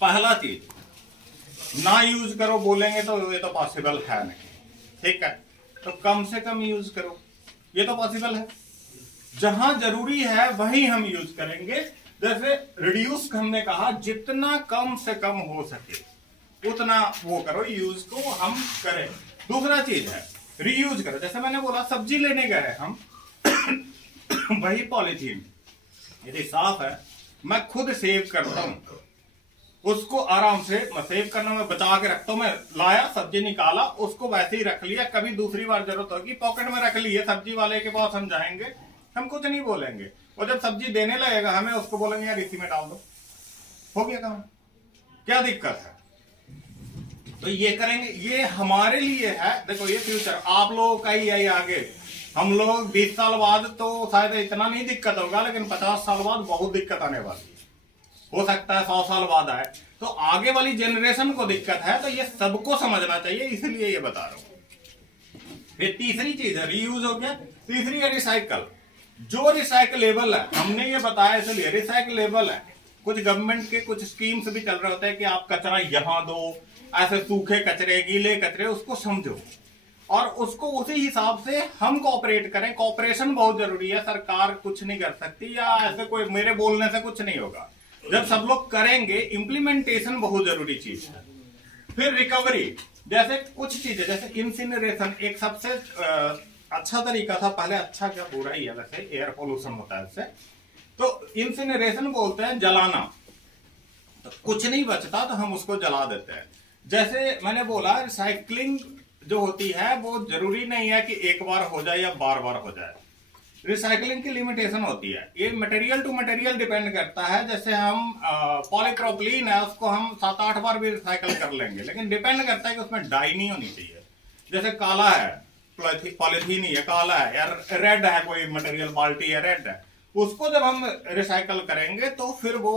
पहला चीज, ना यूज करो बोलेंगे तो ये तो पॉसिबल है नहीं, ठीक है। तो कम से कम यूज करो, ये तो पॉसिबल है। जहां जरूरी है वही हम यूज करेंगे। जैसे रिड्यूस हमने कहा, जितना कम से कम हो सके उतना वो करो, यूज को हम करें। दूसरा चीज है रीयूज करो। जैसे मैंने बोला सब्जी लेने गए हम वही पॉलीथीन यदि साफ है, मैं खुद सेव करता हूं उसको, आराम से मैं सेव करना में बचा के रखता हूं। मैं लाया सब्जी निकाला, उसको वैसे ही रख लिया, कभी दूसरी बार जरूरत होगी पॉकेट में रख लिया। सब्जी वाले के पास हम जाएंगे, हम कुछ नहीं बोलेंगे, और जब सब्जी देने लगेगा हमें उसको बोलेंगे यार इसी में डाल दो, हो गया काम, क्या दिक्कत है। तो ये करेंगे, ये हमारे लिए है। देखो ये फ्यूचर आप लोगों का ही है आगे। हम लोग 20 साल बाद तो शायद इतना नहीं दिक्कत होगा, लेकिन 50 साल बाद बहुत दिक्कत आने वाली है। हो सकता है 100 साल बाद आए, तो आगे वाली जनरेशन को दिक्कत है। तो ये सबको समझना चाहिए, इसलिए ये बता रहा हूं। फिर तीसरी चीज है रीयूज हो गया। तीसरी है रिसाइकल। जो रिसाइकलेबल है, हमने ये बताया इसलिए रिसाइकलेबल है। कुछ गवर्नमेंट के कुछ स्कीम्स भी चल रहे होते हैं कि आप कचरा यहां दो, ऐसे सूखे कचरे गीले कचरे, उसको समझो और उसको उसी हिसाब से हम कोऑपरेट करें। कोऑपरेशन बहुत जरूरी है, सरकार कुछ नहीं कर सकती या ऐसे कोई मेरे बोलने से कुछ नहीं होगा। जब सब लोग करेंगे, इंप्लीमेंटेशन बहुत जरूरी चीज है। फिर रिकवरी, जैसे कुछ चीजें जैसे इंसिनरेशन एक सबसे अच्छा तरीका था। पहले अच्छा क्या बुरा ही है वैसे, एयर पोल्यूशन होता है इससे। तो इंसिनरेशन बोलते हैं जलाना, तो कुछ नहीं बचता तो हम उसको जला देते हैं। जैसे मैंने बोला रिसाइकलिंग जो होती है वो जरूरी नहीं है कि एक बार हो जाए या बार बार हो जाए। रिसाइकलिंग की लिमिटेशन होती है, ये मटेरियल टू मटेरियल डिपेंड करता है। जैसे हम पॉलीप्रोपिलीन है, उसको हम 7-8 बार भी रिसाइकल कर लेंगे, लेकिन डिपेंड करता है कि उसमें डाई नहीं होनी चाहिए। जैसे काला है, पॉलीथीन ही है, काला है यार, रेड है कोई मटेरियल, बाल्टी है रेड है, उसको जब हम रिसाइकल करेंगे तो फिर वो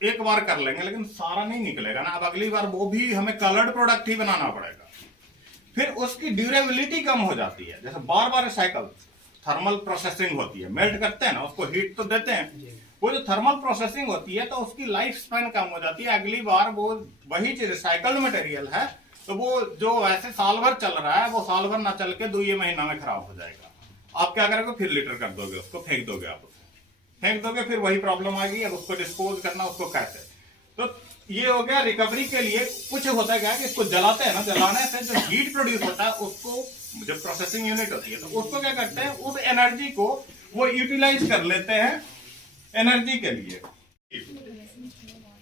एक बार कर लेंगे, लेकिन सारा नहीं निकलेगा ना। अब अगली बार वो भी हमें कलर्ड प्रोडक्ट ही बनाना पड़ेगा। फिर उसकी ड्यूरेबिलिटी कम हो जाती है। जैसे बार बार रिसाइकल, थर्मल प्रोसेसिंग होती है, मेल्ट करते हैं ना, उसको हीट तो देते हैं, वो जो थर्मल प्रोसेसिंग होती है तो उसकी लाइफ स्पैन कम हो जाती है। अगली बार वो वही चीज रिसाइकल्ड मटेरियल है तो वो जो वैसे साल भर चल रहा है वो साल भर ना चल के 2 महीना में खराब हो जाएगा। आप क्या करोगे, फिर लिटर कर दोगे, उसको फेंक दोगे, आप उसे फेंक दोगे, फिर वही प्रॉब्लम आएगी। अब उसको डिस्पोज करना, उसको कैसे। तो ये हो गया रिकवरी के लिए। कुछ होता है क्या कि इसको जलाते हैं ना, जलाने से जो हीट प्रोड्यूस होता है उसको, जब प्रोसेसिंग यूनिट होती है तो उसको क्या करते हैं, उस एनर्जी को वो यूटिलाइज कर लेते हैं एनर्जी के लिए।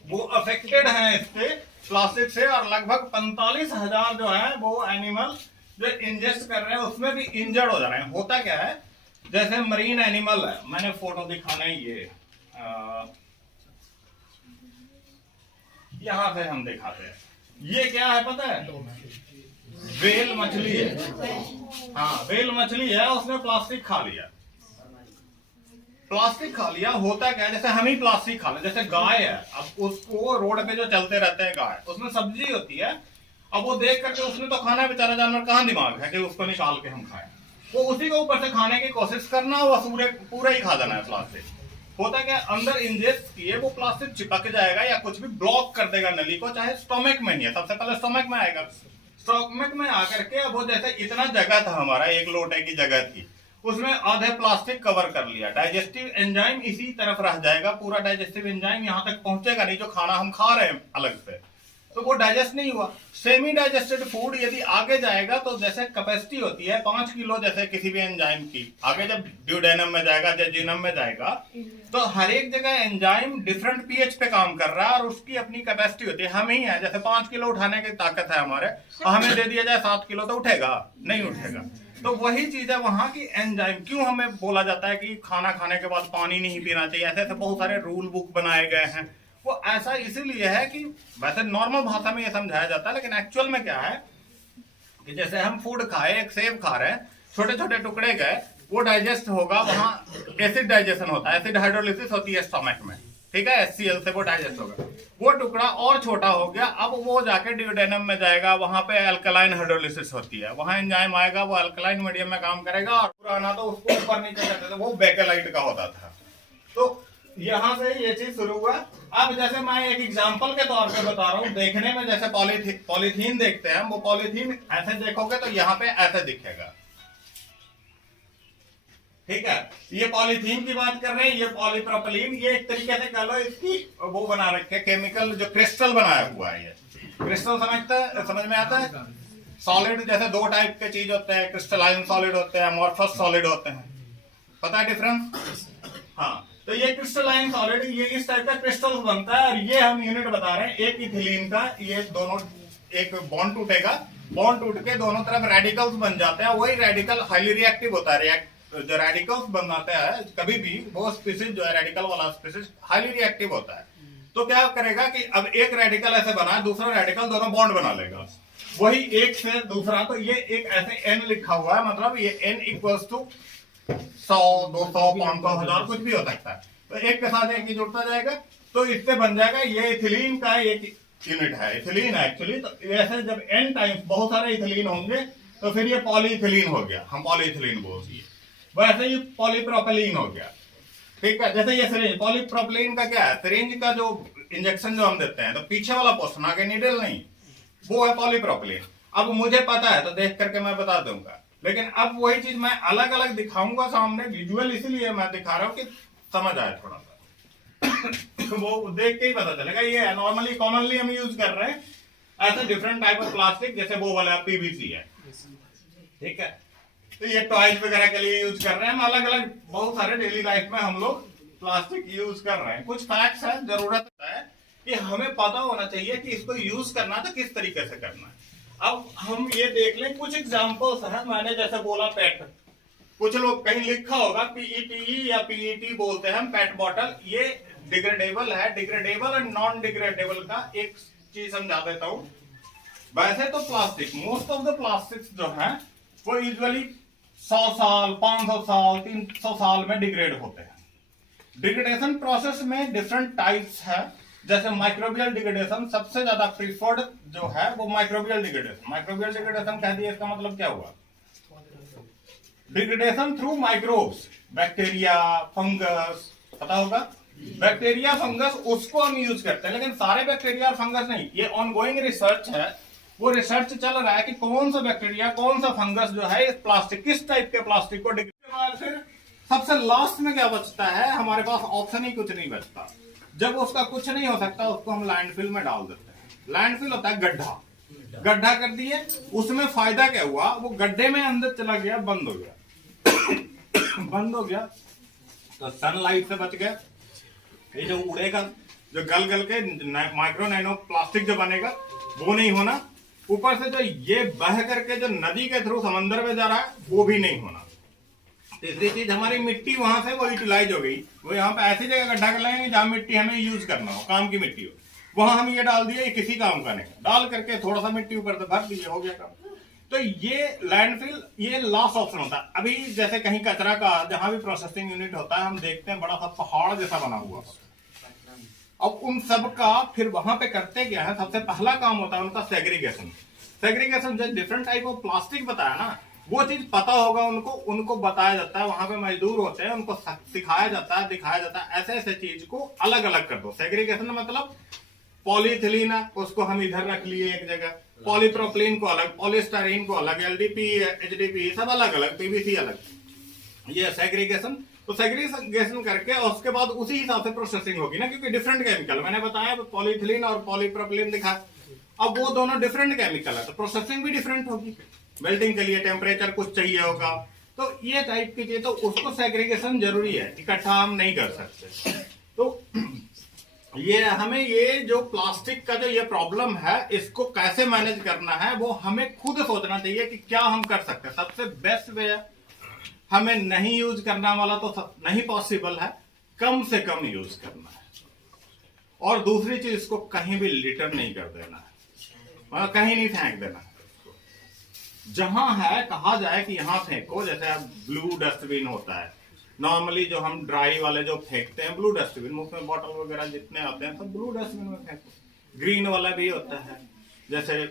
वो अफेक्टेड है इससे, प्लास्टिक से, और लगभग 45,000 जो है वो एनिमल जो इंजेस्ट कर रहे हैं उसमें भी इंजर्ड हो जा रहे हैं। होता क्या है, जैसे मरीन एनिमल है, मैंने फोटो दिखाना है, ये यहां से हम दिखाते हैं। ये क्या है पता है, व्हेल मछली है। हाँ व्हेल मछली है, उसने प्लास्टिक खा लिया। प्लास्टिक खा लिया, होता क्या है, जैसे हम ही प्लास्टिक खा ले। जैसे गाय है, अब उसको रोड पे जो चलते रहते हैं गाय, उसमें सब्जी होती है, अब वो देख करके उसने तो खाना है, बेचारा जानवर, कहाँ दिमाग है कि उसको निकाल के हम खाएं। वो उसी को ऊपर से खाने की कोशिश करना, वो पूरा ही खा जाना है प्लास्टिक। होता क्या, अंदर इंजेस्ट किए वो प्लास्टिक चिपक जाएगा या कुछ भी ब्लॉक कर देगा नली को, चाहे स्टोमक में नहीं है, सबसे पहले स्टोमक में आएगा। स्टोमक में आकर के वो जैसे इतना जगह था हमारा, एक लोटे की जगह थी, उसमें आधे प्लास्टिक कवर कर लिया। डाइजेस्टिव एंजाइम इसी तरफ रह जाएगा, पूरा डाइजेस्टिव एंजाइम यहाँ तक पहुंचेगा नहीं, जो खाना हम खा रहे हैं अलग से, तो वो डाइजेस्ट नहीं हुआ। सेमी डाइजेस्टेड फूड यदि आगे जाएगा तो जैसे कैपेसिटी होती है 5 किलो, जैसे किसी भी एंजाइम की, आगे जब ड्यूडेनम में जाएगा, जेजुनम में जाएगा, तो हर एक जगह एंजाइम डिफरेंट पीएच पे काम कर रहा है और उसकी अपनी कैपेसिटी होती है। हम ही है, जैसे 5 किलो उठाने की ताकत है हमारे, और हमें दे दिया जाए 7 किलो, तो उठेगा नहीं, उठेगा। तो वही चीज है वहां की एंजाइम। क्यों हमें बोला जाता है कि खाना खाने के बाद पानी नहीं पीना चाहिए, ऐसे ऐसे बहुत सारे रूल बुक बनाए गए हैं। वो ऐसा इसीलिए है कि वैसे नॉर्मल भाषा में ये समझाया जाता है, लेकिन एक्चुअल में क्या है कि जैसे हम फूड खाए, एक सेब खा रहे हैं, छोटे छोटे टुकड़े गए, वो डाइजेस्ट होगा, वहां एसिड डाइजेशन होता है, एसिड हाइड्रोलिसिस होती है स्टमक में, ठीक है, HCl से वो डाइजेस्ट होगा। वो टुकड़ा और छोटा हो गया, अब वो जाके ड्यूडेनम में जाएगा, वहां पे अल्कलाइन हाइड्रोलिसिस होती है, वहां एंजाइम आएगा, वो अल्कलाइन मीडियम में काम करेगा, और पुराना तो उसको ऊपर नीचे करते थे, वो बेकेलाइट का होता था। तो यहां से ये चीज शुरू हुआ। अब जैसे मैं एक एग्जांपल के तौर पे बता रहा हूं, देखने में जैसे पॉलीथीन देखते हैं, वो पॉलीथीन ऐसे देखोगे तो यहाँ पे ऐसे दिखेगा, ठीक है। ये पॉलीथीन की बात कर रहे हैं, ये पॉलीप्रोपिलीन, ये एक तरीके से कह लो इसकी वो बना रखे केमिकल, जो क्रिस्टल बनाया हुआ है। ये क्रिस्टल समझ में आता है। सॉलिड जैसे दो टाइप के चीज होते हैं, क्रिस्टलाइन सॉलिड होते हैं, अमॉर्फस सॉलिड होते हैं, पता है डिफरेंस? हाँ, तो ये क्रिस्टलाइन सॉलिड, ये इस टाइप का क्रिस्टल बनता है। और ये हम यूनिट बता रहे हैं एक इथिलीन का, ये दोनों एक बॉन्ड टूटेगा, बॉन्ड टूट के दोनों तरफ रेडिकल्स बन जाते हैं। वही रेडिकल हाईली रिएक्टिव होता है। जो रेडिकल्स बनाते हैं कभी भी, वो स्पीसीज जो है रेडिकल वाला स्पीसीज हाईली रिएक्टिव होता है। तो क्या करेगा कि अब एक रेडिकल ऐसे बना, दूसरा रेडिकल दोनों बॉन्ड बना लेगा, वही एक से दूसरा। तो ये एक ऐसे एन लिखा हुआ है, मतलब ये एन इक्वल्स टू 100, 200, 500, 1000 कुछ भी हो सकता है। तो एक के साथ एक ही जुड़ता जाएगा, तो इससे बन जाएगा ये इथिलीन का एक यूनिट है, इथिलीन है एक्चुअली। तो ऐसे जब एन टाइम्स बहुत सारे इथिलीन होंगे तो फिर ये पॉलीइथिलीन हो गया, हम पॉलीइथिलीन बोलते हैं। वैसे ही पॉलीप्रोपिलीन हो गया, ठीक है। जैसे ये सिरिंज, पॉलीप्रोपिलीन का क्या है, सिरिंज का जो इंजेक्शन जो हम देते हैं, तो पीछे वाला पोर्शन, आगे नीडल नहीं, वो है पॉलीप्रोपिलीन। अब मुझे पता है तो देख करके मैं बता दूंगा, लेकिन अब वही चीज मैं अलग अलग दिखाऊंगा सामने, विजुअल, इसीलिए मैं दिखा रहा हूं कि समझ आए थोड़ा सा। वो देख के ही पता चलेगा। ये नॉर्मली कॉमनली हम यूज कर रहे हैं ऐसे डिफरेंट टाइप ऑफ प्लास्टिक, जैसे वो वाला पीवीसी है, ठीक है। तो ये टॉयज वगैरह के लिए यूज कर रहे हैं हम, अलग अलग बहुत सारे डेली लाइफ में हम लोग प्लास्टिक यूज कर रहे हैं। कुछ फैक्ट्स है, जरूरत है कि हमें पता होना चाहिए कि इसको यूज करना तो किस तरीके से करना है। अब हम ये देख लें, कुछ एग्जांपल्स हैं। मैंने जैसे बोला पेट, कुछ लोग कहीं लिखा होगा पीईटी या पीईटी बोलते हैं हम, पेट बॉटल। ये डिग्रेडेबल है। डिग्रेडेबल और नॉन डिग्रेडेबल का एक चीज समझा देता हूं। वैसे तो plastic, most of the plastics जो है वो यूजुअली 100 साल, 500 साल, 300 साल में डिग्रेड होते हैं। डिग्रेडेशन प्रोसेस में डिफरेंट टाइप्स है। जैसे माइक्रोबियल डिग्रेडेशन सबसे ज्यादा प्रीफर्ड जो है वो माइक्रोबियल डिग्रेडेशन। माइक्रोबियल डिग्रेडेशन कह दिया, इसका मतलब क्या हुआ, degradation through microbes, bacteria, fungus, पता होगा बैक्टीरिया, फंगस, उसको हम यूज करते हैं। लेकिन सारे बैक्टीरिया और फंगस नहीं, ये ऑनगोइंग रिसर्च है। वो रिसर्च चल रहा है कि कौन सा बैक्टीरिया, कौन सा फंगस जो है इस प्लास्टिक, किस टाइप के प्लास्टिक को डिग्रेड के बाद फिर सबसे लास्ट में क्या बचता है, हमारे पास ऑप्शन ही कुछ नहीं बचता। जब उसका कुछ नहीं हो सकता, उसको हम लैंडफिल में डाल देते हैं। लैंडफिल होता है गड्ढा, गड्ढा कर दिए, उसमें फायदा क्या हुआ, वो गड्ढे में अंदर चला गया, बंद हो गया। बंद हो गया तो सनलाइट से बच गया। ये जो उड़ेगा, जो गल गल के माइक्रो नैनो प्लास्टिक जो बनेगा वो नहीं होना। ऊपर से जो ये बह करके जो नदी के थ्रू समंदर में जा रहा है वो भी नहीं होना। तीसरी चीज, हमारी मिट्टी वहां से वो यूटिलाइज हो गई। वो यहाँ पे ऐसी जगह गड्ढा कर लेंगे जहां मिट्टी हमें यूज करना हो, काम की मिट्टी हो, वहां हम ये डाल दिए, ये किसी काम का नहीं, डाल करके थोड़ा सा मिट्टी ऊपर से भर दीजिए, हो गया काम। तो ये लैंडफिल, ये लास्ट ऑप्शन होता है। अभी जैसे कहीं कचरा का जहां भी प्रोसेसिंग यूनिट होता है, हम देखते हैं बड़ा सा पहाड़ जैसा बना हुआ। अब उन सब का फिर वहां पे करते क्या है, सबसे पहला काम होता है उनका सेग्रीगेशन। सेग्रीगेशन जो डिफरेंट टाइप ऑफ प्लास्टिक बताया ना, वो चीज पता होगा उनको, उनको बताया जाता है। वहां पे मजदूर होते हैं, उनको सिखाया जाता है, दिखाया जाता है, ऐसे ऐसे चीज को अलग अलग कर दो। सेग्रीगेशन मतलब पॉलीथिलीन है, उसको हम इधर रख लिए एक जगह, पॉलीप्रोपिलीन को अलग, पॉलीस्टाइरीन को अलग, एलडीपी, एचडीपी सब अलग अलग, पीवीसी अलग, ये सेग्रीगेशन। तो सेग्रीगेशन करके उसके बाद उसी हिसाब से प्रोसेसिंग होगी ना, क्योंकि डिफरेंट केमिकल, मैंने बताया पॉलीथिलीन और पॉलीप्रोपिलीन दिखा, अब वो दोनों डिफरेंट केमिकल है तो प्रोसेसिंग भी डिफरेंट होगी। मेल्टिंग के लिए टेम्परेचर कुछ चाहिए होगा, तो ये टाइप की चीज, तो उसको सेग्रीगेशन जरूरी है, इकट्ठा हम नहीं कर सकते। तो ये हमें, ये जो प्लास्टिक का जो ये प्रॉब्लम है, इसको कैसे मैनेज करना है वो हमें खुद सोचना चाहिए कि क्या हम कर सकते हैं। सबसे बेस्ट वे है, हमें नहीं यूज करना वाला तो नहीं पॉसिबल है, कम से कम यूज करना है। और दूसरी चीज, इसको कहीं भी लिटर नहीं कर देना है, मतलब कहीं नहीं फेंक देना है। जहां है कहा जाए कि यहां फेंको, जैसे ब्लू डस्टबिन होता है, नॉर्मली जो हम ड्राई वाले जो फेंकते हैं ब्लू डस्टबिन, उसमें बॉटल वगैरह जितने आते हैं सब ब्लू डस्टबिन में फेंको। ग्रीन वाला भी होता है, जैसे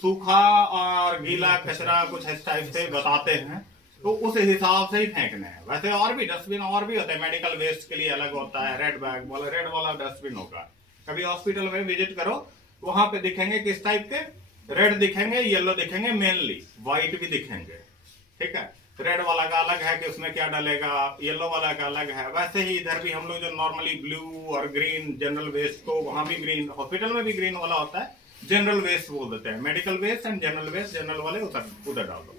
सूखा और गीला कचरा कुछ इस टाइप से बताते हैं, तो उस हिसाब से ही फेंकने हैं। वैसे और भी डस्टबिन और भी होते हैं, मेडिकल वेस्ट के लिए अलग होता है, रेड बैग वाला, रेड वाला डस्टबिन होगा। कभी हॉस्पिटल में विजिट करो, वहां पे दिखेंगे किस टाइप के, रेड दिखेंगे, येलो दिखेंगे, मेनली व्हाइट भी दिखेंगे, ठीक है। रेड वाला का अलग है कि उसमें क्या डलेगा, येलो वाला का अलग है। वैसे ही इधर भी हम लोग जो नॉर्मली ब्लू और ग्रीन जनरल वेस्ट को, वहां भी ग्रीन, हॉस्पिटल में भी ग्रीन वाला होता है, जनरल वेस्ट बोल देते हैं, medical waste and general waste, general वाले उधर डाल दो।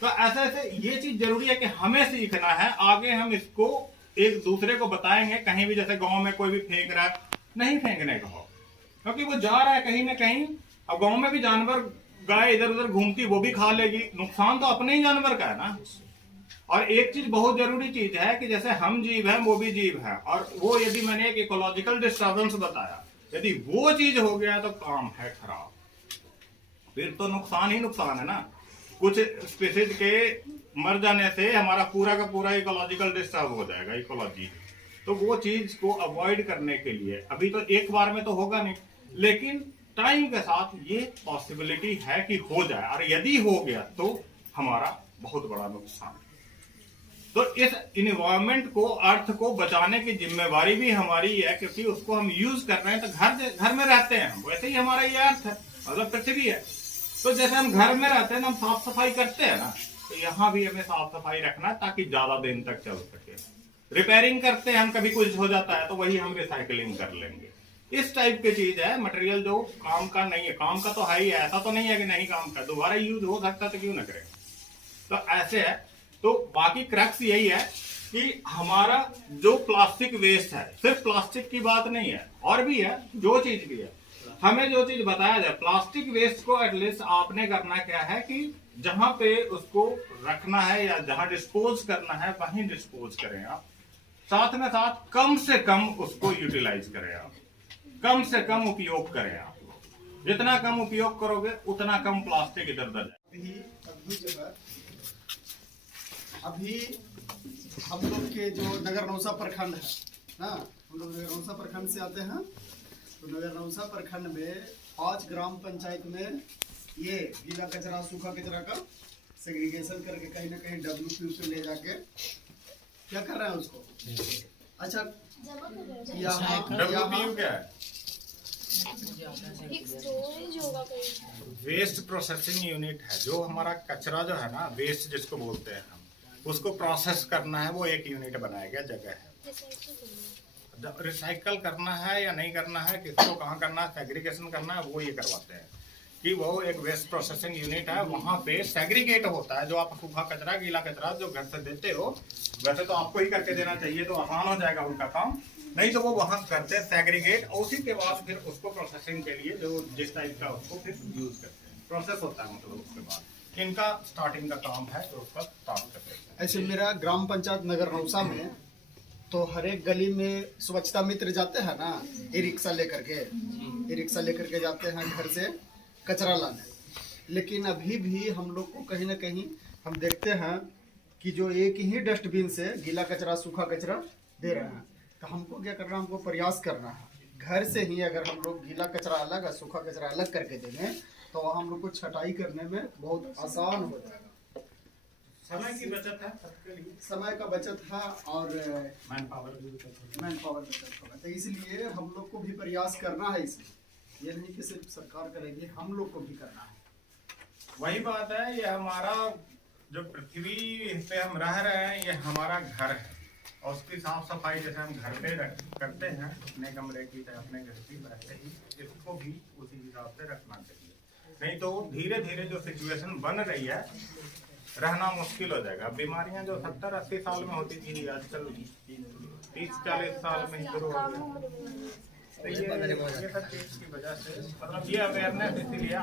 तो ऐसे ऐसे ये चीज जरूरी है कि हमें सीखना है, आगे हम इसको एक दूसरे को बताएंगे। कहीं भी जैसे गांव में कोई भी फेंक रहा है, नहीं फेंकने का हो, क्योंकि वो जा रहा है कहीं ना कहीं। अब गांव में भी जानवर, गाय इधर उधर घूमती, वो भी खा लेगी, नुकसान तो अपने ही जानवर का है ना। और एक चीज बहुत जरूरी चीज है कि जैसे हम जीव हैं, वो भी जीव है, और वो यदि मैंने एक इकोलॉजिकल डिस्टर्बेंस बताया, यदि वो चीज हो गया तो काम है खराब, फिर तो नुकसान ही नुकसान है ना। कुछ स्पीशीज के मर जाने से हमारा पूरा का पूरा इकोलॉजिकल डिस्टर्ब हो जाएगा, इकोलॉजी। तो वो चीज को अवॉइड करने के लिए अभी तो एक बार में तो होगा नहीं, लेकिन टाइम के साथ ये पॉसिबिलिटी है कि हो जाए, और यदि हो गया तो हमारा बहुत बड़ा नुकसान। तो इस इन्वायरमेंट को, अर्थ को बचाने की जिम्मेवारी भी हमारी है, क्योंकि उसको हम यूज कर रहे हैं। तो घर में रहते हैं हम, वैसे ही हमारा ये अर्थ है, मतलब पृथ्वी है। तो जैसे हम घर में रहते हैं, हम साफ सफाई करते हैं ना, तो यहाँ भी हमें साफ सफाई रखना है ताकि ज्यादा दिन तक चल सके। रिपेयरिंग करते हैं हम, कभी कुछ हो जाता है तो वही हम रिसाइकलिंग कर लेंगे। इस टाइप की चीज है। मटेरियल जो काम का नहीं है, काम का तो है ही, ऐसा तो नहीं है कि नहीं काम का, दोबारा यूज हो सकता तो क्यों ना करें। तो ऐसे है। तो बाकी क्रक्स यही है कि हमारा जो प्लास्टिक वेस्ट है, सिर्फ प्लास्टिक की बात नहीं है, और भी है, जो चीज भी है, हमें जो चीज बताया जाए, प्लास्टिक वेस्ट को एटलीस्ट आपने करना क्या है कि जहां पे उसको रखना है या जहां डिस्पोज करना है वहीं डिस्पोज करें आप। साथ में साथ कम से कम उसको यूटिलाइज करें आप, कम से कम उपयोग करें आप। जितना कम उपयोग करोगे उतना कम प्लास्टिक इधर उधर जाए। अभी हम लोग के जो नगर नौसा प्रखंड है ना, हम लोग नगर नौसा प्रखंड से आते हैं। तो नगर नौसा प्रखंड में 5 ग्राम पंचायत में ये गीला कचरा सूखा कचरा का सेग्रीगेशन करके कहीं ना कहीं WPU पे ले जाके क्या कर रहे हैं उसको। अच्छा, WPU क्या है? वेस्ट प्रोसेसिंग यूनिट है। जो हमारा कचरा जो है ना, वेस्ट जिसको बोलते हैं हम, उसको प्रोसेस करना है, वो एक यूनिट बनाया गया जगह है। रिसाइकल करना है या नहीं करना है, किसको कहाँ करना है, सेग्रीगेशन करना है, वो ये करवाते हैं कि वो एक वेस्ट प्रोसेसिंग यूनिट है। वहाँ पे सेग्रीगेट होता है, जो आप सूखा कचरा, गीला कचरा जो घर से देते हो, वैसे तो आपको ही करके देना चाहिए, तो आसान हो जाएगा उनका काम। नहीं तो वो वहाँ करते हैं सेग्रीगेट, और उसी के बाद फिर उसको प्रोसेसिंग के लिए जो जिस टाइप का उसको फिर यूज करते हैं, प्रोसेस होता है। मतलब उसके बाद इनका स्टार्टिंग का काम है, तो उसका स्टार्ट करते हैं। ऐसे मेरा ग्राम पंचायत नगर नौसा में तो हर एक गली में स्वच्छता मित्र जाते हैं ना, ई रिक्शा लेकर के जाते हैं घर से कचरा लाने। लेकिन अभी भी हम लोग को कहीं ना कहीं हम देखते हैं कि जो एक ही डस्टबिन से गीला कचरा सूखा कचरा दे रहे हैं। तो हमको क्या करना है, हमको प्रयास करना है, घर से ही अगर हम लोग गीला कचरा अलग और सूखा कचरा अलग करके देंगे तो हम लोग को छटाई करने में बहुत आसान हो जाएगा। समय की बचत है सबके लिए, समय का बचत है और मैन पावर बचत होगा। तो इसलिए हम लोग को भी प्रयास करना है इसमें, ये नहीं कि सिर्फ सरकार करेगी, हम लोग को भी करना है। वही बात है, ये हमारा जो पृथ्वी पे हम रह रहे हैं, ये हमारा घर है, और उसकी साफ सफाई जैसे हम घर पे करते हैं अपने कमरे की, चाहे अपने घर की, वैसे ही इसको भी उसी हिसाब से रखना चाहिए। नहीं तो धीरे धीरे जो सिचुएशन बन रही है, रहना मुश्किल हो जाएगा। बीमारियां जो 70-80 साल में होती थी, आजकल 30-40 साल में शुरू हो गई। ये सब चीज की वजह से, मतलब ये अवेयरनेस इसीलिए